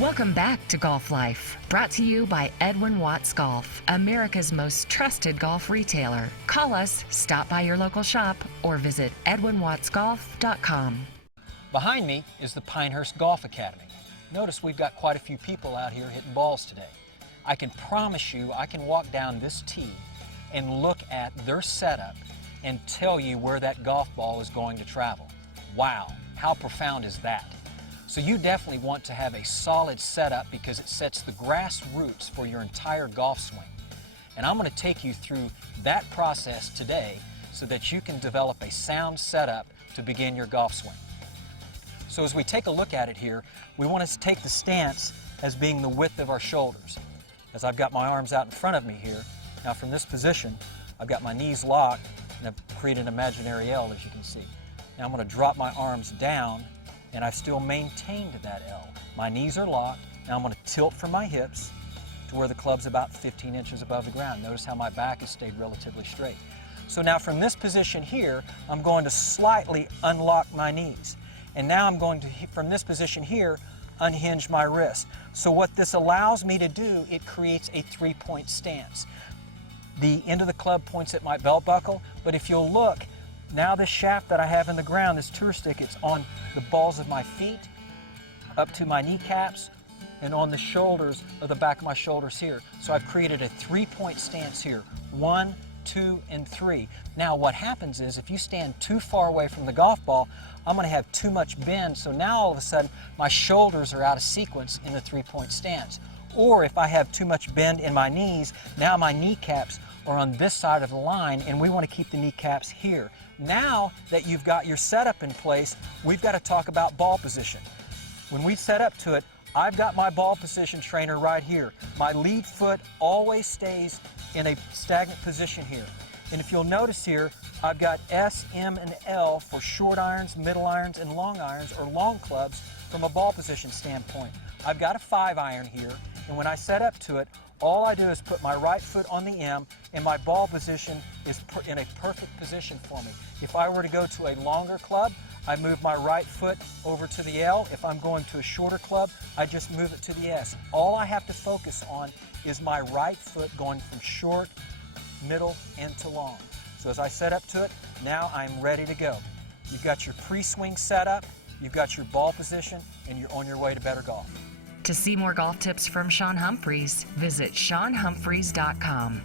Welcome back to Golf Life, brought to you by Edwin Watts Golf, America's most trusted golf retailer. Call us, stop by your local shop, or visit edwinwattsgolf.com. Behind me is the Pinehurst Golf Academy. Notice we've got quite a few people out here hitting balls today. I can promise you I can walk down this tee and look at their setup and tell you where that golf ball is going to travel. Wow, how profound is that? So you definitely want to have a solid setup because it sets the grass roots for your entire golf swing. And I'm going to take you through that process today so that you can develop a sound setup to begin your golf swing. So as we take a look at it here, we want to take the stance as being the width of our shoulders. As I've got my arms out in front of me here, now from this position, I've got my knees locked and I've created an imaginary L, as you can see. Now I'm going to drop my arms down and I've still maintained that L. My knees are locked. Now I'm going to tilt from my hips to where the club's about 15 inches above the ground. Notice how my back has stayed relatively straight. So now from this position here, I'm going to slightly unlock my knees. And now I'm going to, from this position here, unhinge my wrist. So what this allows me to do, it creates a three-point stance. The end of the club points at my belt buckle, but if you'll look, now this shaft that I have in the ground, this tour stick, it's on the balls of my feet, up to my kneecaps, and on the shoulders, or the back of my shoulders here. So I've created a three-point stance here. 1, 2, and 3. Now what happens is if you stand too far away from the golf ball, I'm going to have too much bend, so now all of a sudden my shoulders are out of sequence in the three-point stance. Or if I have too much bend in my knees, now my kneecaps are on this side of the line and we want to keep the kneecaps here. Now that you've got your setup in place, we've got to talk about ball position. When we set up to it, I've got my ball position trainer right here. My lead foot always stays in a stagnant position here. And if you'll notice here, I've got S, M, and L for short irons, middle irons, and long irons, or long clubs from a ball position standpoint. I've got a 5-iron here, and when I set up to it, all I do is put my right foot on the M, and my ball position is in a perfect position for me. If I were to go to a longer club, I move my right foot over to the L. If I'm going to a shorter club, I just move it to the S. All I have to focus on is my right foot going from short, middle, and to long. So as I set up to it, now I'm ready to go. You've got your pre-swing setup, you've got your ball position, and you're on your way to better golf. To see more golf tips from Shawn Humphries, visit ShawnHumphries.com.